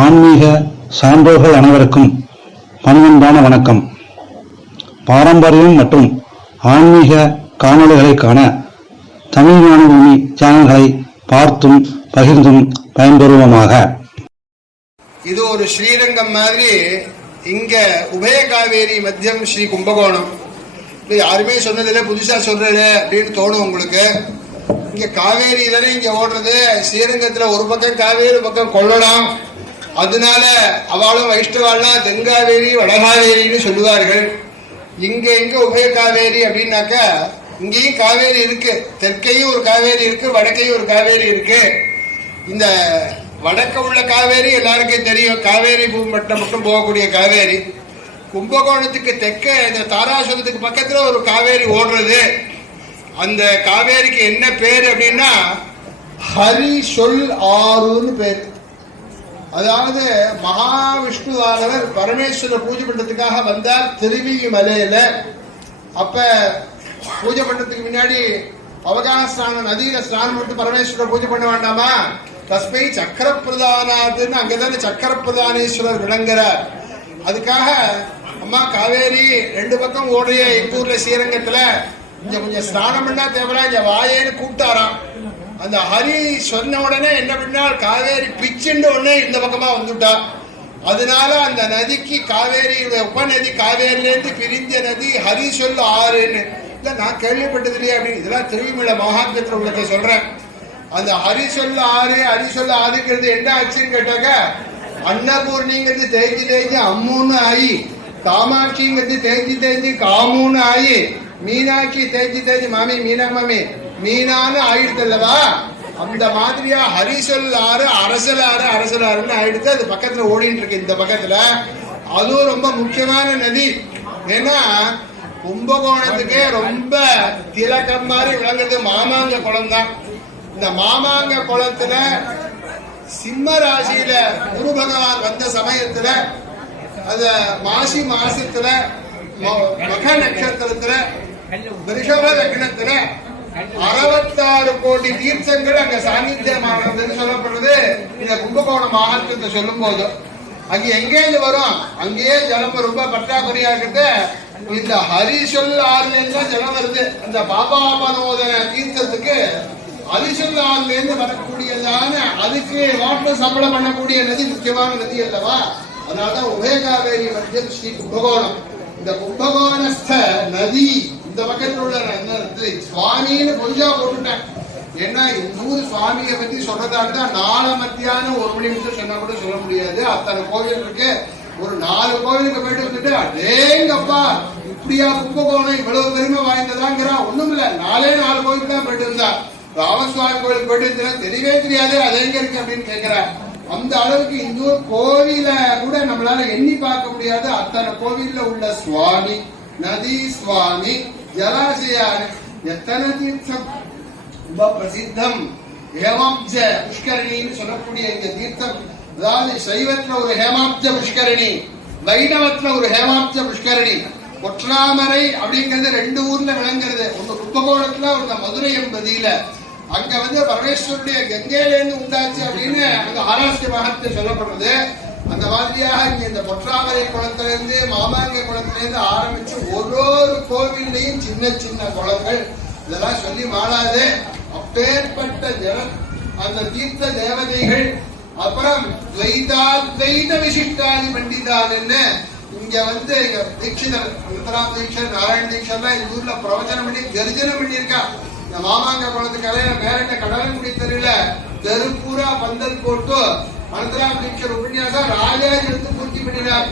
ஆன்மீக சான்றோர்கள் அனைவருக்கும் பணிவன்பான வணக்கம். பாரம்பரியம் மற்றும் ஆன்மீக காணொளிகளை காண தமிழ் ஞானபூமி சேனல்களை பார்த்தும் பகிர்ந்தும் பயன்பெறுவோமாக. இது ஒரு ஸ்ரீரங்கம் மாதிரி இங்க உபய காவேரி மத்தியம் ஸ்ரீ கும்பகோணம். இது யாருமே சொன்னதில்ல புதுசா சொல்றது அப்படின்னு தோணும் உங்களுக்கு. இங்க காவேரி தானே இங்க ஓடுறது. ஸ்ரீரங்கத்துல ஒரு பக்கம் காவேரி பக்கம் கொள்ளலாம் அதனால அவளும் வைஷ்ணவாள்லாம் தென்காவேரி வடகாவேரின்னு சொல்லுவார்கள். இங்க எங்க உபய காவேரி அப்படின்னாக்கா இங்கேயும் காவேரி இருக்கு. தெற்கையும் ஒரு காவேரி இருக்கு வடக்கையும் ஒரு காவேரி இருக்கு. இந்த வடக்க உள்ள காவேரி எல்லாருக்கும் தெரியும். காவேரி பூம்பட்டம் மட்டும் போகக்கூடிய காவேரி. கும்பகோணத்துக்கு தெற்க இந்த தாராசுரத்துக்கு பக்கத்துல ஒரு காவேரி ஓடுறது. அந்த காவேரிக்கு என்ன பேர் அப்படின்னா ஹரி சொல் ஆறுன்னு பேர். அதாவது மகாவிஷ்ணுவானவர் பரமேஸ்வர பூஜை பண்றதுக்காக வந்தார் திருவி மலையில. அப்ப பூஜை பண்றதுக்கு முன்னாடி அவகான ஸ்நானம் நதியில ஸ்நானம் பண்ணிட்டு பரமேஸ்வரர் பூஜை பண்ண வேண்டாமா? தஸ்மை சக்கர பிரதானாதுன்னு அங்கதானே சக்கர பிரதானேஸ்வரர் விளங்குறார். அதுக்காக அம்மா காவேரி ரெண்டு பக்கம் ஓடுறிய எங்கூர்ல ஸ்ரீரங்கத்துல. இங்க கொஞ்சம் ஸ்நானம் பண்ணா தேவையா இங்க வாயேன்னு கூப்பிட்டாராம். அந்த ஹரி சொன்ன உடனே என்ன பண்ணால் காவேரி பிச்சுண்டு உடனே இந்த பக்கமா வந்துட்டா. அதனால அந்த நதிக்கு காவேரி உபநதி காவேரியிலேருந்து பிரிந்த நதி ஹரி சொல் ஆறுன்னு. இல்லை நான் கேள்விப்பட்டது இல்லையா அப்படின்னு இதெல்லாம் திருவிமிழ மகாத்மத்தில் உள்ளதை சொல்றேன். அந்த ஹரி சொல்ல ஆறு ஹரி சொல்லு ஆறுங்கிறது என்ன ஆச்சுன்னு கேட்டாக்க அன்னபூர்ணிங்கிறது தேய்ச்சி தேய்ச்சி அம்முன்னு ஆகி காமாட்சிங்கிறது தேய்ச்சி தேய்ச்சி காமுன்னு ஆகி மீனாட்சி தேய்ச்சி தேய்ச்சி மாமி மீனா மாமி மீனான்னு ஆயிடுது அல்லவா அந்த மாதிரியா ஹரிசொல் ஆறு அரசல் ஆறு அரசல் ஆறுன்னு ஆயிடுத்து அது பக்கத்துல ஓடிட்டு இருக்கு இந்த பக்கத்துல. அதுவும் ரொம்ப முக்கியமான நதி. ஏன்னா கும்பகோணத்துக்கே ரொம்ப திலக்கம் மாதிரி விளங்குறது மாமாங்க குளம் தான் இந்த மாமாங்க குளத்துல சிம்ம ராசியில குரு பகவான் வந்த சமயத்துல அத மாசி மாசத்துல மக நட்சத்திரத்துல ரிஷப லக்னத்துல அறுபத்தாறு கோடி தீர்த்தங்கள் அங்க சாநித்தியமானதுன்னு சொல்லப்படுறது இந்த கும்பகோணம் மாகாணத்தை சொல்லும் போது அங்க எங்கேருந்து வரும்? அங்கேயே ஜலம் ரொம்ப பற்றாக்குறையா இருக்குது இந்த ஹரி சொல் இருந்து தான் ஜலம் வருது. அந்த பாபாபனோதன தீர்த்தத்துக்கு ஹரிசொல் ஆறுலேருந்து வரக்கூடியதான அதுக்கு வாட்டர் சம்பளம் பண்ணக்கூடிய நதி முக்கியமான நதி அல்லவா? அதனாலதான் உபயகாவேரி மத்திய ஸ்ரீ கும்பகோணம். இந்த கும்பகோணஸ்த நதி இந்த பக்கத்தில் உள்ள சுவாமின்னு கொஞ்சா போட்டுட்டேன். ஏன்னா இந்த சுவாமியை பத்தி சொல்றதா இருந்தா நாலு மத்தியானம் ஒரு மணி மட்டும் சொன்னா கூட சொல்ல முடியாது. அத்தனை கோவில் இருக்கு. ஒரு நாலு கோவிலுக்கு போயிட்டு வந்துட்டு அடேங்கப்பா இப்படியா கும்பகோணம் இவ்வளவு பெருமை வாய்ந்ததாங்கிறா. ஒண்ணும் இல்ல நாலே நாலு கோவிலுக்கு தான் போயிட்டு இருந்தா ராமசுவாமி கோயிலுக்கு போயிட்டு இருந்தா தெரியவே தெரியாது அது எங்க இருக்கு அப்படின்னு கேக்குற அந்த அளவுக்கு இந்த ஊர் கோவில கூட நம்மளால எண்ணி பார்க்க முடியாது. அத்தனை கோவில்ல உள்ள சுவாமி நதி சுவாமி ஜலாசயாரு எத்தனை தீர்த்தம் ரொம்ப பிரசித்தம் ஹேமாப்ஜ புஷ்கரணின்னு சொல்லக்கூடிய இந்த தீர்த்தம் அதாவது சைவத்துல ஒரு ஹேமாப்ஜ புஷ்கரணி வைணவத்துல ஒரு ஹேமாப்ஜ புஷ்கரணி ஒற்றாமரை அப்படிங்கிறது ரெண்டு ஊர்ல விளங்குறது. ஒண்ணு கும்பகோணத்துல ஒண்ணு மதுரை என்பதியில அங்க வந்து பரமேஸ்வருடைய கங்கையில இருந்து உண்டாச்சு அப்படின்னு அங்க ஆராய்ச்சி மகத்தை சொல்லப்படுறது. அந்த மாதிரியாக இங்க இந்த பொற்றாமரை குளத்துல இருந்து மாமாங்க குளத்துல இருந்து ஆரம்பிச்சு ஒரு ஒரு கோவில்லையும் சின்ன சின்ன குளங்கள். இதெல்லாம் சொல்லி மாறாது அப்பேற்பட்ட ஜன அந்த தீர்த்த தேவதைகள் அப்புறம் துவைத விசிஷ்டாதி பண்டிதான் இங்க வந்து தீட்சிதர் அனந்தராம் தீட்சர் நாராயண தீட்சர்லாம் இந்த ஊர்ல பிரவச்சனம் பண்ணி கர்ஜனம் பண்ணியிருக்கா. இந்த மாமாங்க குளத்துக்கு கரையில மேல என்ன கடலங்குடி தெருல தெரு பந்தல் போட்டு அனந்தராம் தீட்சர் உபன்யாசம் ராஜாஜி எடுத்து பூர்த்தி பண்ணினார்.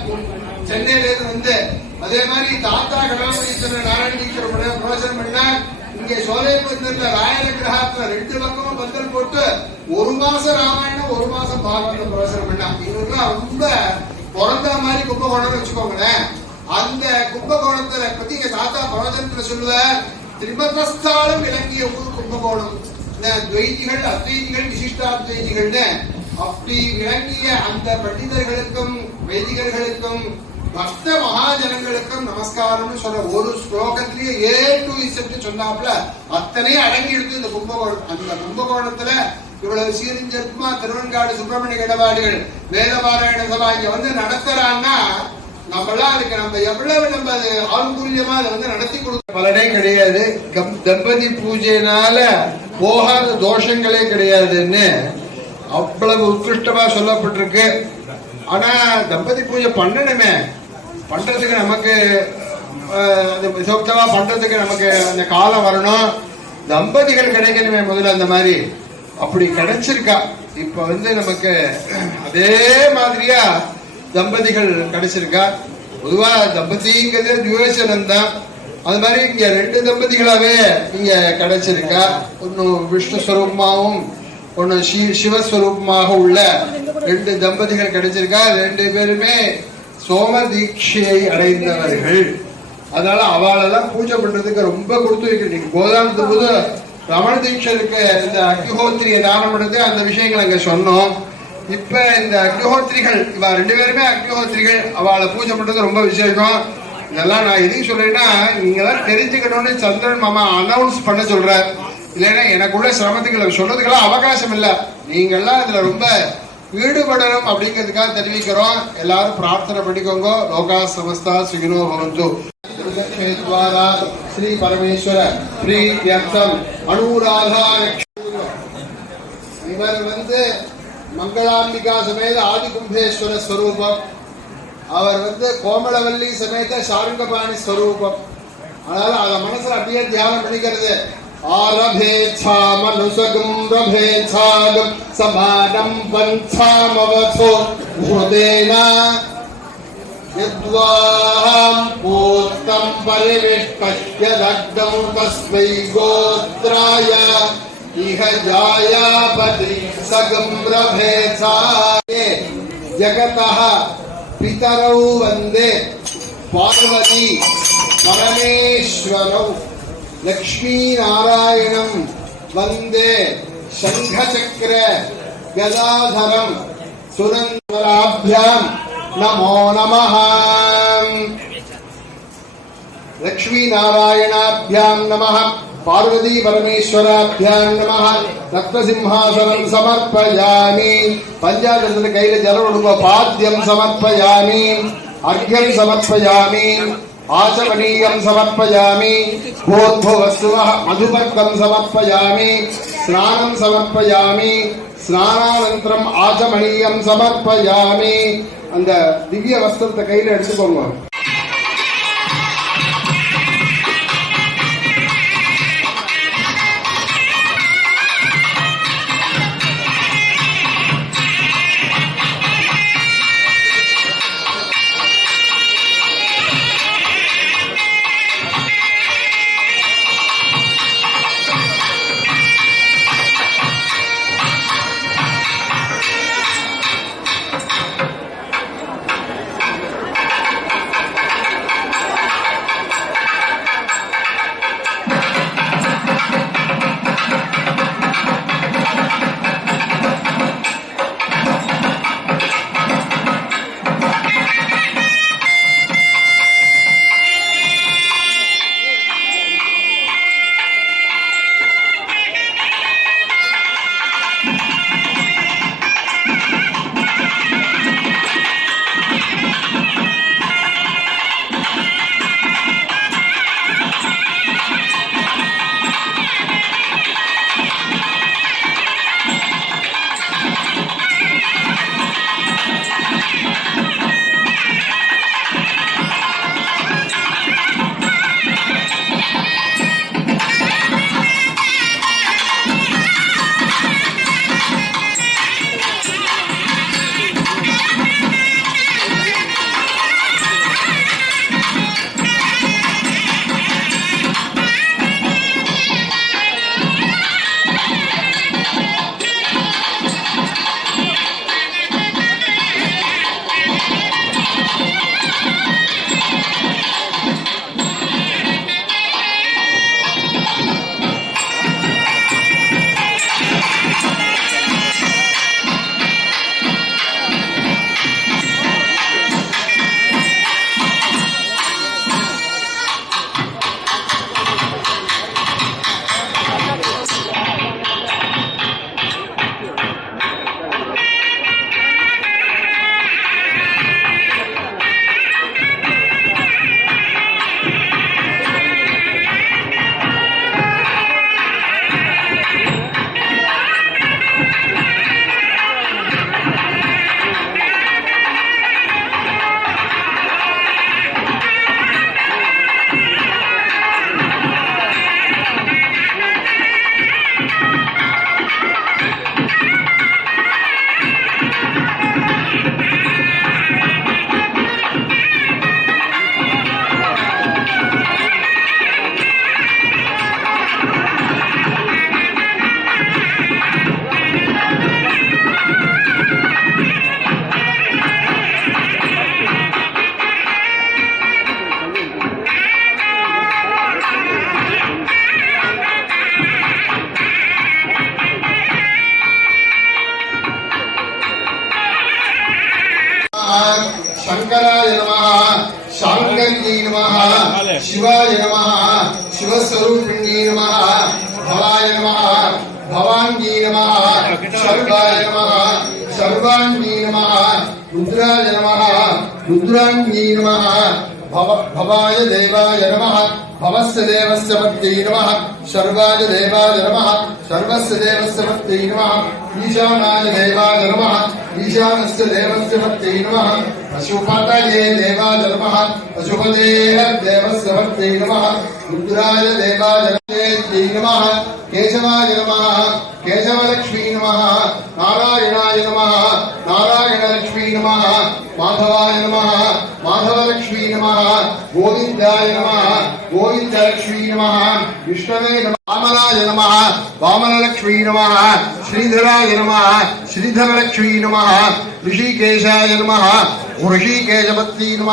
சென்னையில இருந்து வந்து அதே மாதிரி தாத்தா கடலங்குடி தெரு நாராயண தீட்சர் உபன்யா- பிரவச்சனம் பண்ணார். இங்க சோலைபுரத்துல ராயன கிரகத்துல ரெண்டு பக்கமும் பந்தல் போட்டு ஒரு மாசம் ராமாயணம் ஒரு மாசம் பாகவதம் பிரவசனம் பண்ணார். இவங்கெல்லாம் ரொம்ப பிறந்த மாதிரி கும்பகோணம்னு வச்சுக்கோங்களேன். அந்த கும்பகோணத்துல பத்தி எங்க தாத்தா பிரவச்சனத்துல சொல்லுவ திரிபதஸ்தாலும் விளங்கிய ஊர் கும்பகோணம் இந்த துவைதிகள் அத்வைதிகள் விசிஷ்டாத்வைதிகள்னு அப்படி விளங்கிய அந்த பண்டிதர்களுக்கும் வைதிகர்களுக்கும் பக்த மகாஜனங்களுக்கும் நமஸ்காரம்னு சொல்ற ஒரு ஸ்லோகத்திலேயே ஏ டு இசட் சொன்னாப்ல அத்தனையும் அடங்கி எடுத்து இந்த கும்பகோணம் அந்த கும்பகோணத்துல இவ்வளவு சீரிஞ்சமா திருவன்காடு சுப்பிரமணிய இடபாடுகள் வேதபாராயண சபா இங்க வந்து நடத்துறான்னா நம்மளாம் அதுக்கு நம்ம எவ்வளவு நம்ம அது ஆணுகூல்யமா அதை வந்து நடத்தி கொடுக்க பலனே கிடையாது. தம்பதி பூஜையினால போகாத தோஷங்களே கிடையாதுன்னு அவ்வளவு உத்கிருஷ்டமா சொல்லப்பட்டிருக்கு. ஆனா தம்பதி பூஜை பண்ணணுமே. பண்றதுக்கு நமக்கு அஹ், பண்றதுக்கு நமக்கு அந்த காலம் வரணும். தம்பதிகள் கிடைக்கணுமே முதல்ல அந்த மாதிரி. அப்படி கிடைச்சிருக்கா. இப்ப வந்து நமக்கு அதே மாதிரியா தம்பதிகள் கிடைச்சிருக்கா. பொதுவா தம்பதிங்கிறது துவேசனம் தான். அது மாதிரி இங்க ரெண்டு தம்பதிகளாவே இங்க கிடைச்சிருக்கா. ஒன்னும் விஷ்ணு ஸ்வரூபமாவும் ஒன்னு ஸ்ரீ சிவஸ்வரூபமாக உள்ள ரெண்டு தம்பதிகள் கிடைச்சிருக்கா? ரெண்டு பேருமே சோம தீட்சையை அடைந்தவர்கள். அதனால அவளெல்லாம் பூஜை பண்றதுக்கு ரொம்ப கொடுத்து வைக்கிறீங்க கோதானத்து போது ரமண தீட்சருக்கு இந்த அக்னிஹோத்திரியை தானம் பண்ணது அந்த விஷயங்கள் அங்க சொன்னோம். இப்ப இந்த அக்னிஹோத்திரிகள் இவ ரெண்டு பேருமே அக்னிஹோத்திரிகள் அவளை பூஜை பண்றது ரொம்ப விசேஷம். இதெல்லாம் நான் எதையும் சொல்றேன்னா நீங்க எல்லாம் தெரிஞ்சுக்கணும்னு சந்திரன் மாமா அனௌன்ஸ் பண்ண சொல்றேன் இல்லைன்னா எனக்குள்ள சிரமத்துக்கு சொல்றதுக்கெல்லாம் அவகாசம் இல்லை நீங்கள்லாம் இதுல ரொம்ப ஈடுபடணும் அப்படிங்கிறதுக்காக தெரிவிக்கிறோம். எல்லாரும் பிரார்த்தனை பண்ணிக்கோங்க. லோகா சமஸ்தா சுகினோ பவந்து. ஸ்ரீ பரமேஸ்வர பிரீத்தியர்த்தம் அனுராதா இவர் வந்து மங்களாம்பிகா சமேத ஆதி கும்பேஸ்வர ஸ்வரூபம். அவர் வந்து கோமளவல்லி சமேத சாருங்கபாணி ஸ்வரூபம். அதனால அதை மனசுல அப்படியே தியானம் பண்ணிக்கிறது. आरभे छामनुसगम रभे आरभेच्छामनुसगम् रभेच्छागम् समानम् वञ्छामवथो हृदेन यद्वाहम् पोक्तम् परिविष्टयदग्धम् तस्मै गोत्राय। इह जाया पदी सगम रभे रभेच्छाये जगतः पितरौ वंदे। पार्वती परमेश्वरौ। லக்ஷ்மீநாராயணம் வந்தே சங்கச்சக்கர கதாதரம் சுரந்தராபியாம் நமோ நம லக்ஷ்மீநாராயணாபியாம் நம பார்வதி பரமேஸ்வராபியாம் நம ரத்னசிம்ஹாசனம் சமர்ப்பயாமி பஞ்சாபிரத்தில் கையில ஜலம் ஒடுங்க பாத்தியம் சமர்ப்பயாமி அர்க்கம் சமர்ப்பயாமி आचमनीयं समर्पयामि भूर्भुवस्सुवः मधुपर्कं समर्पयामि स्नानं समर्पयामि ஸ்நானானந்தரம் ஆச்சமணியம் சமர்ப்பயாமி அந்த திவ்ய வஸ்திரத்தை கையில எடுத்துக்கோங்க శంకరాయ నమ శాంకర్యై నమ శివాయ నమ శివస్వరూపిణ్యై నమ భవాయ నమ భవాంగీ నమ సర్వాయ నమ సర్వాంగీ నమ రుద్రాయ నమ రుద్రాంగీ నమ భవాయ దేవాయ నమ. భవస్ దేవస్ మధ్యై నమ. శర్వాయ దేవాయ నమ. శర్వస్య దేవస్ మధ్యై నమ. ఈశానాయ దేవాయ నమ. ఈశానస్ దేవస్ మధ్యై నమ. పశుపతయే దేవాయ నమ. పశుపతే దేవస్ మధ్యై నమ. రుద్రాయ దేవాయ నమ. కేశవాయ నమ. కేశవలక్ష్మీ నమ. నారాయణాయ నమ. నారాయణలక్ష్మీ నమ. మాధవాయ నమ. గోవిందాయ నమ గోవిందలక్ష్మీ నమ విష్ణవే నమ వామనాయ నమ వామనలక్ష్మీ నమ శ్రీధరాయ నమ శ్రీధరలక్ష్మీ నమ ఋషికేశాయ నమ ఋషికేశపత్ని నమ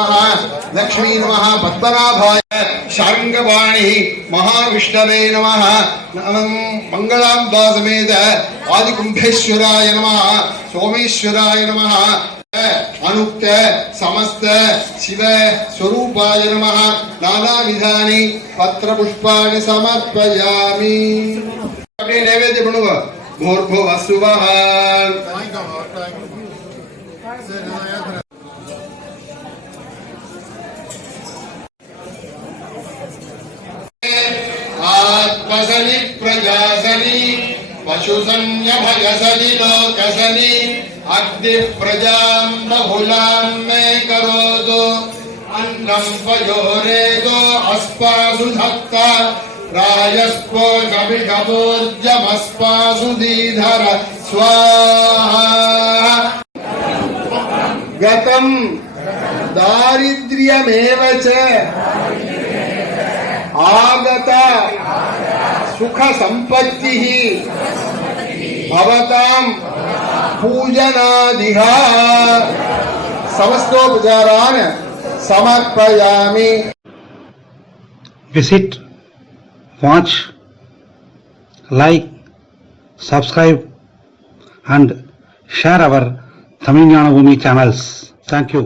లక్ష్మీ నమ పద్మనాభాయ శాంగవాణి మహావిష్ణవే నమ మంగళాంబా సమేత ఆదికుంఠేశ్వరాయ నమ సోమేశ్వరాయ నమ அணுக்த சமஸ்த சிவ ஸ்வரூபாய நம நானாவிதானி பத்திர புஷ்பாணி சமர்ப்பயாமி. அப்படியே நைவேத்தியம் பண்ணுங்க. கோர்போ வசுவஹான் ஆத்மசனி பிரஜாசனி பசுசன்யபயசனி லோகசனி. अग्नि प्रजा बहुला मे करोतु। अन्नं पयोरेदो अस्पासु धत्ता रायस्पो दीधर। स्वाहा। गतम् दारिद्र्यमेव च। आगत सुखसम्पत्तिः। भवताम् पूजनादिहा। समस्तोपचारान् समर्पयामि। Visit watch like subscribe and share our Tamil Nadu Bhoomi channels thank you